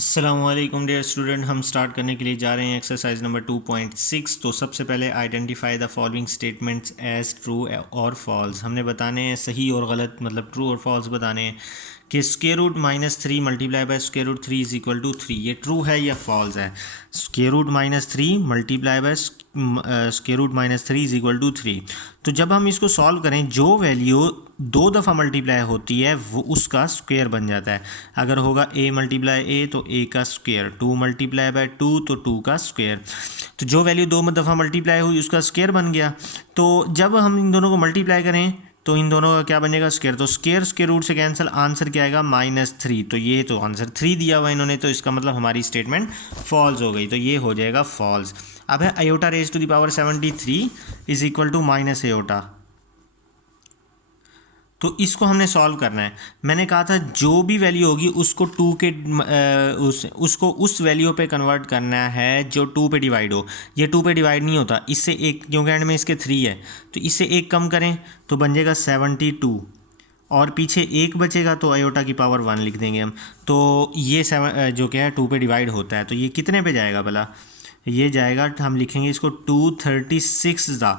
अस्सलामुअलैकुम dear student, हम start करने के लिए जा रहे हैं एक्सरसाइज नंबर 2.6। तो सबसे पहले identify the following statements as true और फॉल्स। हमने बताने हैं सही और गलत, मतलब ट्रू और फॉल्स बताने हैं कि square root -3 multiply by square root 3 is equal to 3, ये ट्रू है या फॉल्स है। Square root -3 multiply by square root -3 is equal to 3। तो जब हम इसको सॉल्व करें, जो वैल्यू 2 दफ़ा मल्टीप्लाई होती है वो उसका स्क्वायर बन जाता है। अगर होगा a मल्टीप्लाई a तो a का स्क्वायर, 2 मल्टीप्लाई बाय 2 तो 2 का स्क्वायर। तो जो वैल्यू 2 दफ़ा मल्टीप्लाई हुई उसका स्क्वायर बन गया। तो जब हम इन दोनों को मल्टीप्लाई करें तो इन दोनों का क्या बनेगा, स्क्वायर। तो स्क्वायर स्क्वायर रूट से कैंसिल, आंसर क्या आएगा -3। तो ये तो आंसर 3 दिया हुआ इन्होंने, तो इसका मतलब हमारी स्टेटमेंट फॉल्स हो गई, तो ये हो जाएगा फॉल्स। अब है iota raise to the power 73 is equal to minus iota. तो इसको हमने सॉल्व करना है। मैंने कहा था जो भी वैल्यू होगी उसको 2 के उसको उस वैल्यू पे कन्वर्ट करना है जो 2 पे डिवाइड हो। ये 2 पे डिवाइड नहीं होता, इससे एक, क्योंकि एंड में इसके 3 है, तो इससे एक कम करें तो बन जाएगा 72, और पीछे एक बचेगा तो आयोटा की पावर 1 लिख देंगे हम। तो ये जो क्या है 2 पे डिवाइड होता है, तो ये कितने पे जाएगा भला? ये जाएगा, हम लिखेंगे इसको 236 दा,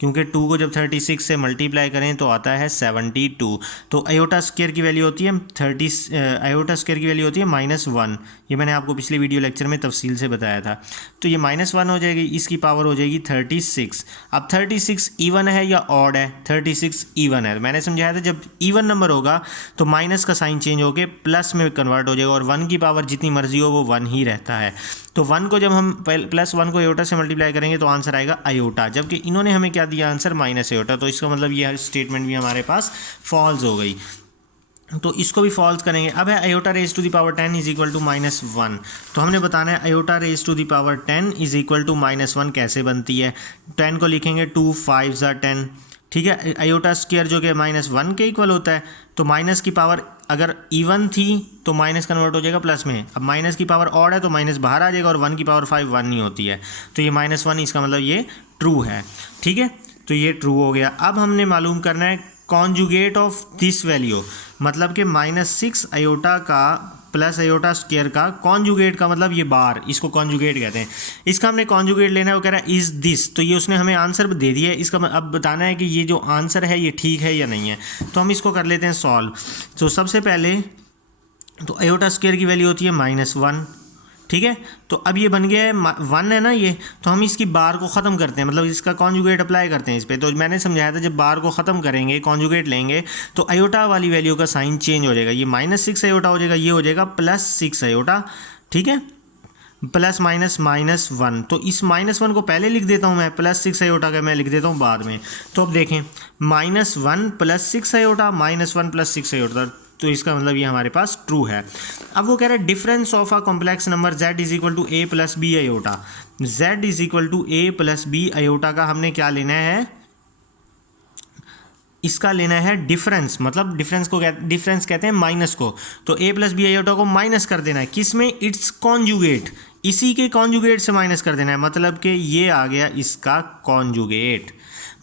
क्योंकि 2 को जब 36 से मल्टीप्लाई करें तो आता है 72। तो आयोटा स्क्वायर की वैल्यू होती है आयोटा स्क्वायर की वैल्यू होती है -1। ये मैंने आपको पिछले वीडियो लेक्चर में तफसील से बताया था। तो ये -1 हो जाएगी, इसकी पावर हो जाएगी 36। अब 36 इवन है या ऑड है? 36 इवन है। मैंने समझाया था जब इवन नंबर होगा तो माइनस का साइन चेंज होकर प्लस में कन्वर्ट हो जाएगा, और 1 की पावर जितनी मर्जी हो वो 1 ही रहता है। तो 1 को जब हम +1 को आयोटा से मल्टीप्लाई करेंगे तो आंसर आएगा आयोटा, जबकि इन्होंने हमें क्या दिया आंसर माइनस आयोटा। तो इसका मतलब ये स्टेटमेंट भी हमारे पास फॉल्स हो गई, तो इसको भी फॉल्स करेंगे। अब है iota raise to the power 10 is equal to -1। तो हमने बताना है iota raise to the power 10 is equal to -1 कैसे बनती है। 10 को लिखेंगे 2 5 10, ठीक है। आयोटा स्क्वायर जो कि -1 के इक्वल होता है, तो माइनस की पावर अगर इवन थी तो माइनस कन्वर्ट हो जाएगा प्लस में। अब माइनस की पावर ऑड है तो माइनस बाहर आ जाएगा, और 1 की पावर 5 1 नहीं होती है, तो ये -1, इसका मतलब ये ट्रू है, ठीक है। तो ये ट्रू हो गया। अब हमने मालूम करना है कॉन्जुगेट ऑफ दिस वैल्यू, मतलब कि -6 आयोटा का प्लस आयोटा स्क्वायर का कॉन्जुगेट का मतलब ये बार, इसको कॉन्जुगेट कहते हैं। इसका हमने कॉन्जुगेट लेना है, वो कह रहा है इज दिस, तो ये उसने हमें आंसर दे दिया है। इसका अब बताना है कि ये जो आंसर है ये ठीक है या नहीं है। तो हम इसको कर लेते हैं सॉल्व। तो सबसे पहले तो आयोटा स्क्वायर की वैल्यू होती है -1, ठीक है। तो अब ये बन गया है 1 है ना ये, तो हम इसकी बार को ख़त्म करते हैं, मतलब इसका कॉन्जुगेट अप्लाई करते हैं इस पर। तो मैंने समझाया था जब बार को ख़त्म करेंगे, कॉन्जुगेट लेंगे, तो आयोटा वाली वैल्यू का साइन चेंज हो जाएगा। ये -6 आयोटा हो जाएगा, ये हो जाएगा +6 आयोटा, ठीक है। प्लस माइनस -1, तो इस -1 को पहले लिख देता हूँ मैं, +6 आयोटा का मैं लिख देता हूँ बाद में। तो अब देखें -1 +6 आयोटा, -1 +6 आयोटा, तो इसका मतलब ये हमारे पास ट्रू है। अब वो कह रहा है difference of a complex number z is equal to a + b iota. z is equal to a + b iota का हमने क्या लेना है, इसका लेना है डिफरेंस, मतलब डिफरेंस को डिफरेंस कहते हैं माइनस को। तो a + b आयोटा को माइनस कर देना है, किस में? इट्स कॉन्जुगेट, इसी के कॉन्जुगेट से माइनस कर देना है, मतलब कि ये आ गया इसका कॉन्जुगेट।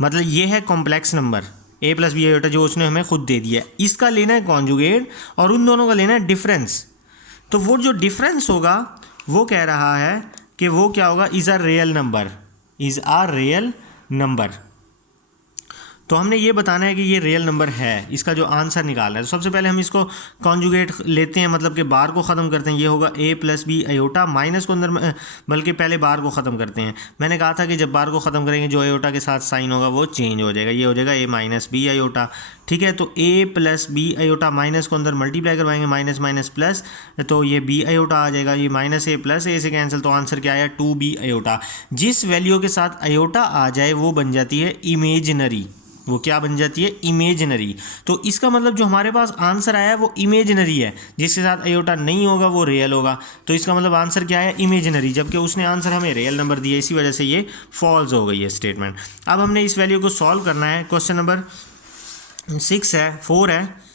मतलब ये है complex number a + b iota जो उसने हमें खुद दे दिया है, इसका लेना है कॉन्जुगेट, और उन दोनों का लेना है डिफरेंस। तो वो जो डिफरेंस होगा वो कह रहा है कि वो क्या होगा, is a real number, is a real number. तो हमने ये बताना है कि ये रियल नंबर है, इसका जो आंसर निकालना है। तो सबसे पहले हम इसको कॉन्जुगेट लेते हैं, मतलब कि बार को ख़त्म करते हैं। ये होगा a + b आयोटा, माइनस को अंदर, बल्कि पहले बार को ख़त्म करते हैं। मैंने कहा था कि जब बार को ख़त्म करेंगे जो आयोटा के साथ साइन होगा वो चेंज हो जाएगा, ये हो जाएगा a - b आयोटा, ठीक है। तो a + b आयोटा, माइनस को अंदर मल्टीप्लाई करवाएंगे, माइनस माइनस प्लस, तो ये b आयोटा आ जाएगा, ये -a + a से कैंसिल, तो आंसर क्या आया 2b आयोटा। जिस वैल्यू के साथ आयोटा आ जाए वो बन जाती है इमेजिनरी, वो क्या बन जाती है, इमेजिनरी। तो इसका मतलब जो हमारे पास आंसर आया है वो इमेजिनरी है, जिसके साथ आयोटा नहीं होगा वो रियल होगा। तो इसका मतलब आंसर क्या है, इमेजिनरी, जबकि उसने आंसर हमें रियल नंबर दिया, इसी वजह से ये फॉल्स हो गई है स्टेटमेंट। अब हमने इस वैल्यू को सॉल्व करना है। क्वेश्चन नंबर 6 है, 4 है,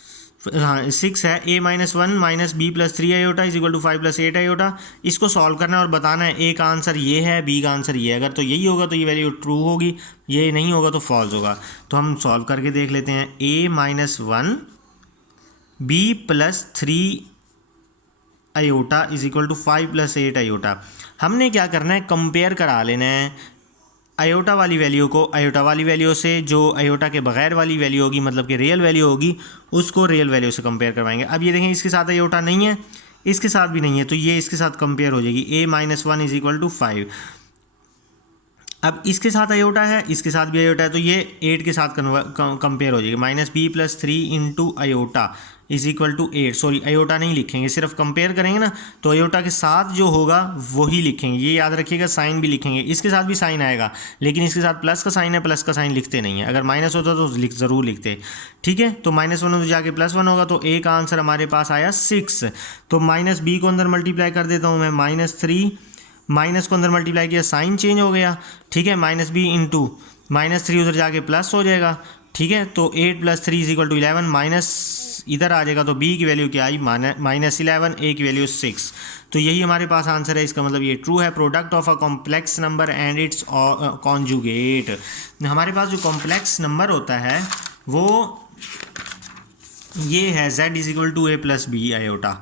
हाँ 6 है, a - 1 - b + 3 iota is equal to 5 + 8 iota. इसको सॉल्व करना है और बताना है a का आंसर ये है, b का आंसर ये है। अगर तो यही होगा तो ये वैल्यू ट्रू होगी, ये नहीं होगा तो फॉल्स होगा। तो हम सॉल्व करके देख लेते हैं। a - 1 b + 3 iota is equal to 5 + 8 iota. हमने क्या करना है, कंपेयर करा लेना है आयोटा वाली वैल्यू को आयोटा वाली वैल्यू से, जो आयोटा के बगैर वाली वैल्यू होगी मतलब कि रियल वैल्यू होगी उसको रियल वैल्यू से कंपेयर करवाएंगे। अब ये देखें इसके साथ आयोटा नहीं है, इसके साथ भी नहीं है, तो ये इसके साथ कंपेयर हो जाएगी a - 1 इज इक्वल टू 5। अब इसके साथ आयोटा है, इसके साथ भी आयोटा है, तो ये 8 के साथ कंपेयर हो जाएगी। -b + 3 into iota is equal to 8। Sorry, iota नहीं लिखेंगे, सिर्फ कंपेयर करेंगे ना, तो आयोटा के साथ जो होगा वही लिखेंगे। ये याद रखिएगा, साइन भी लिखेंगे, इसके साथ भी साइन आएगा, लेकिन इसके साथ प्लस का साइन है, प्लस का साइन लिखते नहीं है। अगर माइनस होता तो ज़रूर लिखते, ठीक है। तो -1 तो जाके +1 होगा, तो a का आंसर हमारे पास आया 6। तो -b को अंदर मल्टीप्लाई कर देता हूँ मैं, -3 माइनस को अंदर मल्टीप्लाई किया, साइन चेंज हो गया, ठीक है। -b इंटू -3 उधर जाके प्लस हो जाएगा, ठीक है। तो 8 + 3 इज इक्वल टू 11, माइनस इधर आ जाएगा, तो b की वैल्यू क्या आई, -11, a की वैल्यू 6। तो यही हमारे पास आंसर है। इसका मतलब ये ट्रू है। Product of a complex number and it's conjugate. हमारे पास जो कॉम्प्लेक्स नंबर होता है वो ये है z is equal to a + b iota.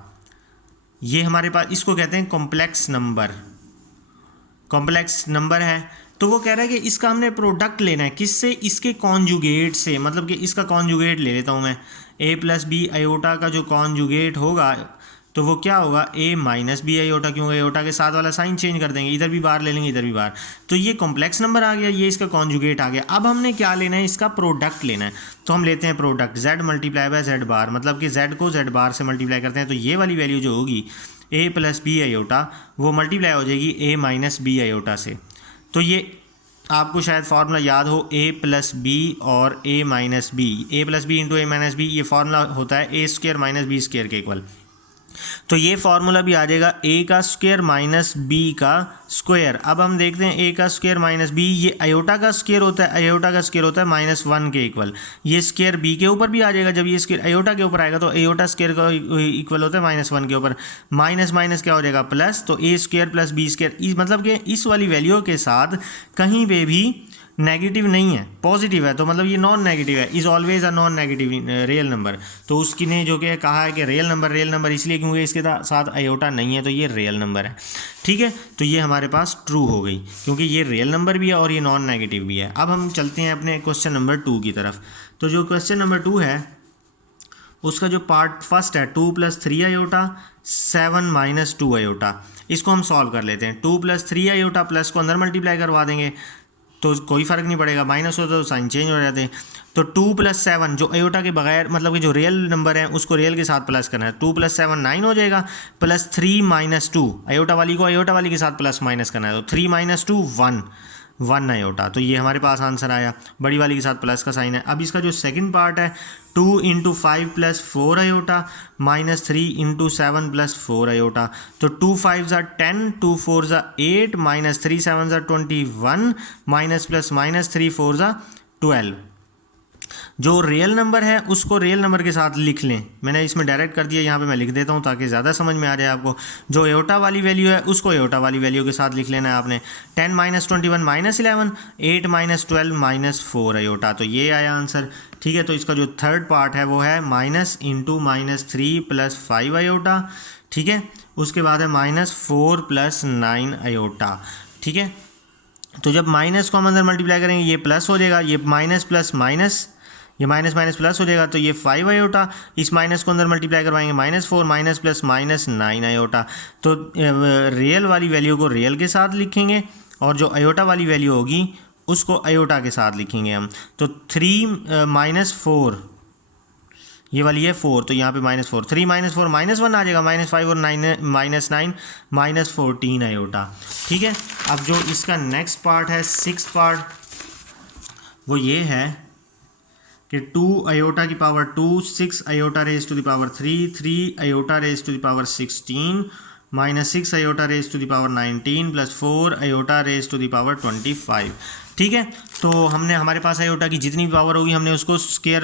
ये हमारे पास, इसको कहते हैं कॉम्प्लेक्स नंबर। कॉम्प्लेक्स नंबर है, तो वो कह रहा है कि इसका हमने प्रोडक्ट लेना है, किससे, इसके कॉन्जुगेट से। मतलब कि इसका कॉन्जुगेट ले लेता हूँ मैं, a + b आयोटा का जो कॉन्जुगेट होगा तो वो क्या होगा, a - b आयोटा। क्योंकि आयोटा के साथ वाला साइन चेंज कर देंगे, इधर भी बार ले लेंगे, इधर भी बार, तो ये कॉम्प्लेक्स नंबर आ गया, ये इसका कॉन्जुगेट आ गया। अब हमने क्या लेना है, इसका प्रोडक्ट लेना है। तो हम लेते हैं प्रोडक्ट, z × z बार, मतलब कि z को z बार से मल्टीप्लाई करते हैं, तो ये वाली वैल्यू जो होगी a + b आयोटा वो मल्टीप्लाई हो जाएगी a - b आयोटा से। तो ये आपको शायद फार्मूला याद हो, a + b और a - b, a + b into a - b, ये फार्मूला होता है a² - b² के इक्वल। तो ये फार्मूला भी आ जाएगा a का स्क्वायर माइनस b का स्क्वायर। अब हम देखते हैं a का स्क्वायर माइनस b, ये आयोटा का स्क्वायर होता है, आयोटा का स्क्वायर होता है -1 के इक्वल। ये स्क्वायर b के ऊपर भी आ जाएगा, जब ये स्क्वायर आयोटा के ऊपर आएगा तो आयोटा स्क्वायर का इक्वल होता है -1 के ऊपर। माइनस माइनस क्या हो जाएगा, प्लस, तो a² + b², मतलब कि इस वाली वैल्यू के साथ कहीं पे भी नेगेटिव नहीं है, पॉजिटिव है, तो मतलब ये नॉन नेगेटिव है, is always a non negative real number. तो उसकी ने जो कि कहा है कि रियल नंबर इसलिए क्योंकि इसके साथ आयोटा नहीं है, तो ये रियल नंबर है, ठीक है। तो ये हमारे पास ट्रू हो गई, क्योंकि ये रियल नंबर भी है और ये नॉन नेगेटिव भी है। अब हम चलते हैं अपने क्वेश्चन नंबर 2 की तरफ। तो जो क्वेश्चन नंबर 2 है उसका जो पार्ट फर्स्ट है 2 + 3 आयोटा 7 - 2 आयोटा, इसको हम सॉल्व कर लेते हैं। 2 + 3 आयोटा, प्लस को अंदर मल्टीप्लाई करवा देंगे तो कोई फ़र्क नहीं पड़ेगा, माइनस होता तो साइन चेंज हो जाते हैं। तो 2 + 7 जो आयोटा के बगैर, मतलब कि जो रियल नंबर है उसको रियल के साथ प्लस करना है। 2 + 7 9 हो जाएगा, प्लस 3 - 2 आयोटा वाली को आयोटा वाली के साथ प्लस माइनस करना है, तो 3 - 2 1 आयोटा। तो ये हमारे पास आंसर आया, बड़ी वाली के साथ प्लस का साइन है। अब इसका जो सेकंड पार्ट है 2 × 5 + 4 आयोटा -3 × 7 + 4 आयोटा। तो 2 5 = 10, 2 4 = 8, -3 7 = 21, माइनस प्लस माइनस 3 4 = 12। जो रियल नंबर है उसको रियल नंबर के साथ लिख लें, मैंने इसमें डायरेक्ट कर दिया, यहाँ पे मैं लिख देता हूँ ताकि ज़्यादा समझ में आ जाए आपको। जो आयोटा वाली वैल्यू है उसको आयोटा वाली वैल्यू के साथ लिख लेना है आपने। 10 - 21 -11, 8 - 12 -4 आयोटा। तो ये आया आंसर, ठीक है। तो इसका जो थर्ड पार्ट है वो है -(-3 + 5 आयोटा), ठीक है। उसके बाद है -4 + 9 आयोटा, ठीक है। तो जब माइनस को हम अंदर मल्टीप्लाई करेंगे ये प्लस हो जाएगा, ये माइनस प्लस माइनस, ये माइनस माइनस प्लस हो जाएगा, तो ये 5 आयोटा। इस माइनस को अंदर मल्टीप्लाई करवाएंगे -4 माइनस प्लस माइनस 9 आयोटा। तो रियल वाली वैल्यू को रियल के साथ लिखेंगे और जो आयोटा वाली वैल्यू होगी उसको आयोटा के साथ लिखेंगे हम। तो 3 - 4 ये वाली है 4, तो यहाँ पे -4, 3 - 4 -1 आ जाएगा, -5 और 9 -14 आयोटा, ठीक है। अब जो इसका नेक्स्ट पार्ट है 6th पार्ट, वो ये है कि 2 आयोटा की power 2, 6 iota raise to the power 3, 3 iota raise to the power 16, -6 iota raise to the power 19 + 4 iota raise to the power 25, ठीक है। तो हमने, हमारे पास आयोटा की जितनी भी पावर होगी हमने उसको स्क्वायर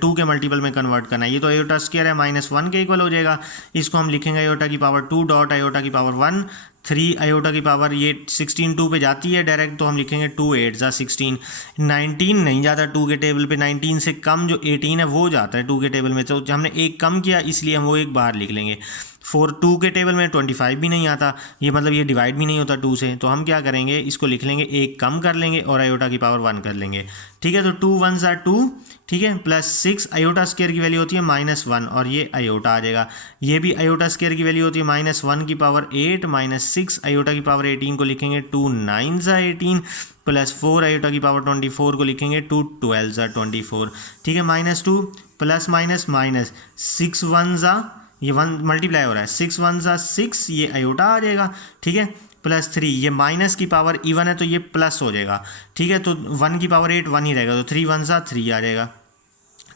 2 के मल्टीपल में कन्वर्ट करना है। ये तो आयोटा स्क्वायर है, -1 के इक्वल हो जाएगा। इसको हम लिखेंगे आयोटा की पावर 2 डॉट आयोटा की पावर 1, 3 आयोटा की पावर, ये 16 2 पे जाती है डायरेक्ट, तो हम लिखेंगे 2 8 = 16। 19 नहीं जाता 2 के टेबल पे, 19 से कम जो 18 है वो जाता है 2 के टेबल में, तो हमने एक कम किया इसलिए हम वो एक बाहर लिख लेंगे। 4 2 के टेबल में 25 भी नहीं आता, ये मतलब ये डिवाइड भी नहीं होता 2 से। तो हम क्या करेंगे, इसको लिख लेंगे, एक कम कर लेंगे और आयोटा की पावर 1 कर लेंगे। ठीक है, तो 2 1 2, ठीक है, प्लस 6 आयोटा स्क्वायर की वैल्यू होती है -1 और ये आयोटा आ जाएगा। ये भी आयोटा स्क्वायर की वैल्यू होती है -1 की पावर 8 -6 आयोटा की पावर 18 को लिखेंगे 2 9 18 प्लस 4 आयोटा की पावर 24 को लिखेंगे 2 12 24। ठीक है, -2 प्लस माइनस माइनस 6 1 ये 1 मल्टीप्लाई हो रहा है, 6 1 6 ये आयोटा आ जाएगा। ठीक है, प्लस 3 ये माइनस की पावर इवन है तो ये प्लस हो जाएगा। ठीक है, तो 1 की पावर 8 1 ही रहेगा, तो 3 1 3 आ जाएगा,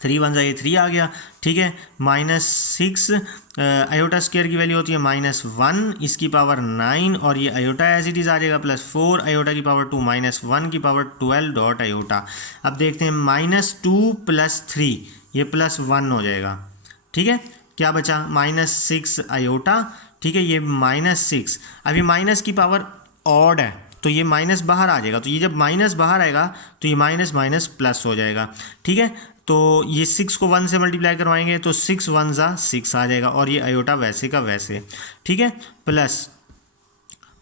3 1 ये 3 आ गया। ठीक है, -6 आयोटा स्क्वायर की वैल्यू होती है -1 इसकी पावर 9 और ये आयोटा एज इट इज़ आ जाएगा, प्लस 4 आयोटा की पावर 2 -1 की पावर 12 डॉट आयोटा। अब देखते हैं -2 प्लस 3 ये +1 हो जाएगा। ठीक है, क्या बचा, -6 आयोटा। ठीक है, ये -6, अभी माइनस की पावर ऑड है तो ये माइनस बाहर आ जाएगा, तो ये जब माइनस बाहर आएगा तो ये माइनस माइनस प्लस हो जाएगा। ठीक है, तो ये 6 को 1 से मल्टीप्लाई करवाएंगे तो 6 1 6 आ जाएगा और ये आयोटा वैसे का वैसे। ठीक है, प्लस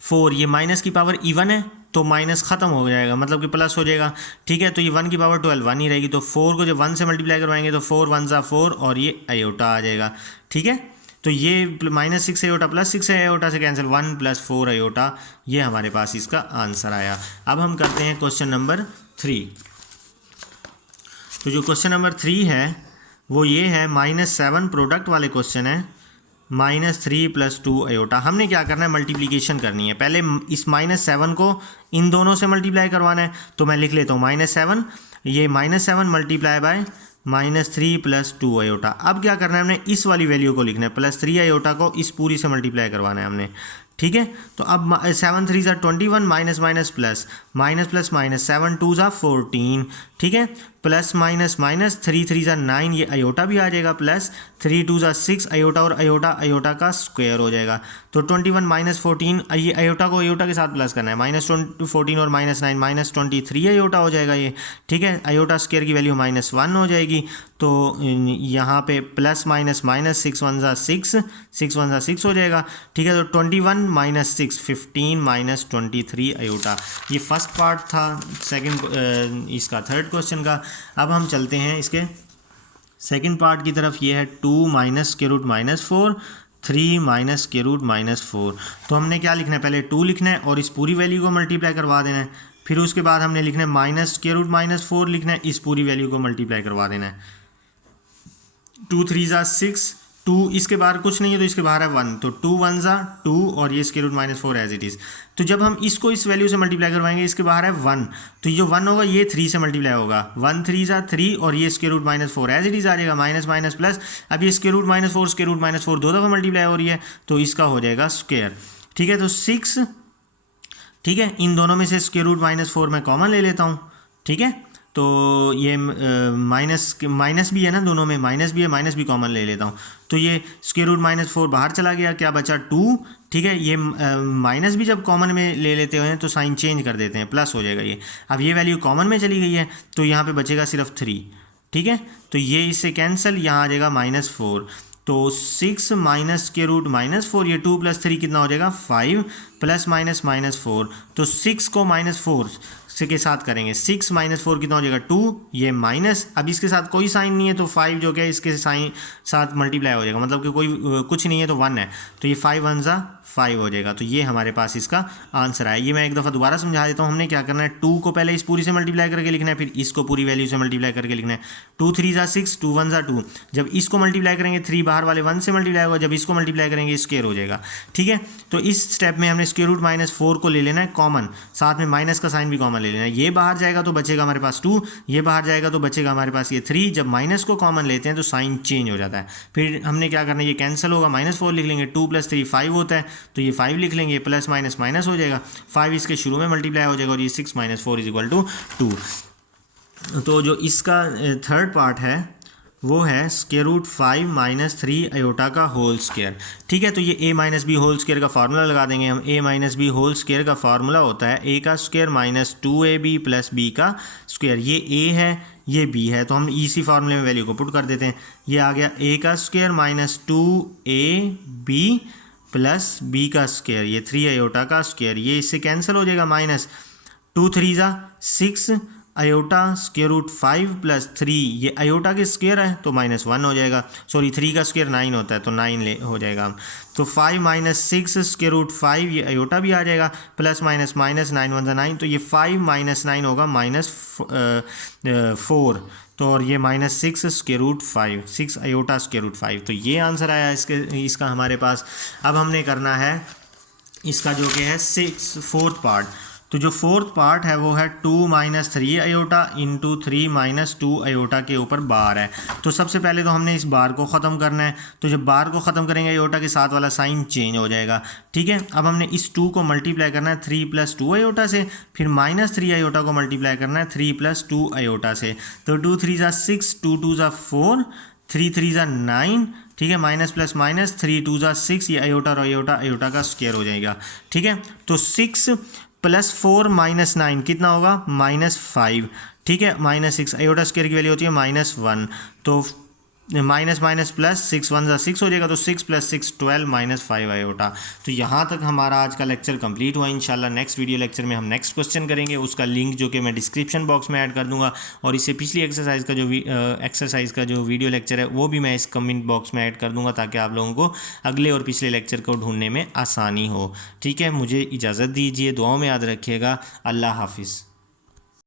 4 ये माइनस की पावर इवन है तो माइनस ख़त्म हो जाएगा, मतलब कि प्लस हो जाएगा। ठीक है, तो ये 1 की पावर 12 1 ही रहेगी, तो 4 को जब 1 से मल्टीप्लाई करवाएंगे तो 4 1 4 और ये आयोटा आ जाएगा। ठीक है, तो ये -6 आयोटा प्लस 6 आयोटा से कैंसिल 1 + 4 आयोटा, ये हमारे पास इसका आंसर आया। अब हम करते हैं क्वेश्चन नंबर 3। तो जो क्वेश्चन नंबर 3 है वो ये है -7 प्रोडक्ट वाले क्वेश्चन है, -3 + 2 आयोटा। हमने क्या करना है, मल्टीप्लिकेशन करनी है। पहले इस -7 को इन दोनों से मल्टीप्लाई करवाना है, तो मैं लिख लेता हूँ -7 ये -7 मल्टीप्लाई बाय -3 + 2 आयोटा। अब क्या करना है, हमने इस वाली वैल्यू को लिखना है, +3 आयोटा को इस पूरी से मल्टीप्लाई करवाना है हमने। ठीक है, तो अब 7 3 21 minus minus plus minus plus minus 7 2 14। ठीक है, प्लस माइनस माइनस 3 3 9 ये आयोटा भी आ जाएगा, प्लस 3 2 6 आयोटा और आयोटा आयोटा का स्क्वायर हो जाएगा। तो 21 -14 ये आयोटा को आयोटा के साथ प्लस करना है, -14 और -9 -23 आयोटा हो जाएगा ये। ठीक है, आयोटा स्क्वायर की वैल्यू -1 हो जाएगी, तो यहाँ पे प्लस माइनस माइनस 6 1 6 6 1 6 हो जाएगा। ठीक है, तो 21 -6 15 -23 आयोटा। ये फर्स्ट पार्ट था सेकंड इसका थर्ड क्वेश्चन का। अब हम चलते हैं इसके सेकंड पार्ट की तरफ। ये है 2 -√-4 3 -√-4। तो हमने क्या लिखना है, पहले 2 लिखना है और इस पूरी वैल्यू को मल्टीप्लाई करवा देना है। फिर उसके बाद हमने लिखना है -√-4 लिखना है, इस पूरी वैल्यू को मल्टीप्लाई करवा देना है। 2 3 6 2 इसके बाहर कुछ नहीं है तो इसके बाहर है 1, तो 2 1 2 और ये √-4 एज इट इज़। तो जब हम इसको इस वैल्यू से मल्टीप्लाई करवाएंगे, इसके बाहर है 1, तो ये जो 1 होगा ये 3 से मल्टीप्लाई होगा, 1 3 3 और ये √-4 एज इट इज़ आ जाएगा, माइनस माइनस प्लस। अब ये √-4 दो दफ़ा मल्टीप्लाई हो रही है तो इसका हो जाएगा स्क्वायर। ठीक है, तो 6, ठीक है, इन दोनों में से √-4 मैं कॉमन ले लेता हूँ। ठीक है, तो ये माइनस भी है ना, दोनों में माइनस भी है, माइनस भी कॉमन ले लेता हूँ, तो ये √-4 बाहर चला गया, क्या बचा 2। ठीक है, ये माइनस भी जब कॉमन में ले लेते हैं तो साइन चेंज कर देते हैं, प्लस हो जाएगा ये। अब ये वैल्यू कॉमन में चली गई है तो यहाँ पे बचेगा सिर्फ 3। ठीक है, तो ये इससे कैंसिल, यहाँ आ जाएगा -4, तो 6 -√-4 ये 2 + 3 कितना हो जाएगा 5 प्लस माइनस -4, तो 6 को -4 के साथ करेंगे, 6 -4 कितना हो जाएगा 2, ये माइनस, अब इसके साथ कोई साइन नहीं है तो 5 जो क्या इसके साथ मल्टीप्लाई हो जाएगा, मतलब कि कोई कुछ नहीं है तो 1 है, तो ये 5 1 5 हो जाएगा। तो ये हमारे पास इसका आंसर आया। ये मैं एक दफ़ा दोबारा समझा देता हूँ। हमने क्या करना है, 2 को पहले इस पूरी से मल्टीप्लाई करके लिखना है, फिर इसको पूरी वैल्यू से मल्टीप्लाई करके लिखना है। 2 3 6 2 1 2, जब इसको मल्टीप्लाई करेंगे 3 बाहर वाले 1 से मल्टीप्लाई होगा, जब इसको मल्टीप्लाई करेंगे स्क्वायर हो जाएगा। ठीक है, तो इस स्टेप में हमने √-4 को ले लेना है कॉमन, साथ में माइनस का साइन भी कॉमन ले लेना है। ये बाहर जाएगा तो बचेगा हमारे पास 2, ये बाहर जाएगा तो बचेगा हमारे पास ये 3। जब माइनस को कॉमन लेते हैं तो साइन चेंज हो जाता है। फिर हमने क्या करना है, ये कैंसिल होगा, -4 लिख लेंगे, 2 + 3 5 होता है तो ये 5 लिख लेंगे, प्लस माइनस माइनस हो जाएगा, 5 इसके शुरू में मल्टीप्लाई हो जाएगा और ये 6 - 4 = 2। तो जो इसका थर्ड पार्ट है वो है √5 - 3 आयोटा का होल स्क्वायर। ठीक है, तो ये a - b होल स्क्वायर का फार्मूला लगा देंगे हम। a - b होल स्क्वायर का फार्मूला होता है a का स्क्वायर -2ab + b का स्क्वायर। ये a है, ये b है, तो हम इसी फार्मूले में वैल्यू को पुट कर देते हैं। ये आ गया a का square minus 2ab plus b का स्क्वायर, ये 3 आयोटा का स्क्वायर, ये इससे कैंसिल हो जाएगा, माइनस 2 3 ज़ा 6 आयोटा स्क्वायर रूट 5 प्लस 3, ये आयोटा के स्क्वायर है तो माइनस 1 हो जाएगा, सॉरी 3 का स्क्वायर 9 होता है तो 9 हो जाएगा। तो 5 माइनस 6 स्क्वायर रूट 5, ये आयोटा भी आ जाएगा, प्लस माइनस माइनस 9 1 9, तो ये 5 माइनस 9 होगा माइनस 4, तो और ये minus 6 square root 5, 6 iota square root 5, तो ये आंसर आया इसका हमारे पास। अब हमने करना है इसका जो कि है फोर्थ पार्ट। तो जो फोर्थ पार्ट है वो है 2 minus 3 iota into 3 minus 2 iota के ऊपर बार है। तो सबसे पहले तो हमने इस बार को ख़त्म करना है, तो जब बार को ख़त्म करेंगे आयोटा के साथ वाला साइन चेंज हो जाएगा, ठीक है। अब हमने इस 2 को मल्टीप्लाई करना है 3 प्लस 2 आयोटा से, फिर माइनस 3 आयोटा को मल्टीप्लाई करना है 3 प्लस 2 आयोटा से। तो 2 3 ज़ा 6, 2 2 ज़ा 4, 3 3 ज़ा 9, ठीक है, माइनस प्लस माइनस 3 2 ज़ा 6, ये आयोटा और आयोटा का स्क्वायर हो जाएगा, ठीक है। तो 6 प्लस 4 माइनस 9 कितना होगा, माइनस 5, ठीक है। माइनस 6 आयोटा स्क्वायर की वैल्यू होती है माइनस 1, तो माइनस माइनस प्लस 6 1 ज़ा 6 हो जाएगा, तो 6 प्लस 6 12 माइनस 5 आयोटा। तो यहाँ तक हमारा आज का लेक्चर कंप्लीट हुआ। इंशाल्लाह नेक्स्ट वीडियो लेक्चर में हम नेक्स्ट क्वेश्चन करेंगे, उसका लिंक जो कि मैं डिस्क्रिप्शन बॉक्स में ऐड कर दूंगा, और इससे पिछली एक्सरसाइज का जो वीडियो लेक्चर है वो भी मैं इस कमेंट बॉक्स में ऐड कर दूंगा, ताकि आप लोगों को अगले और पिछले लेक्चर को ढूंढने में आसानी हो, ठीक है। मुझे इजाज़त दीजिए, दुआओं में याद रखिएगा। अल्लाह हाफिज़।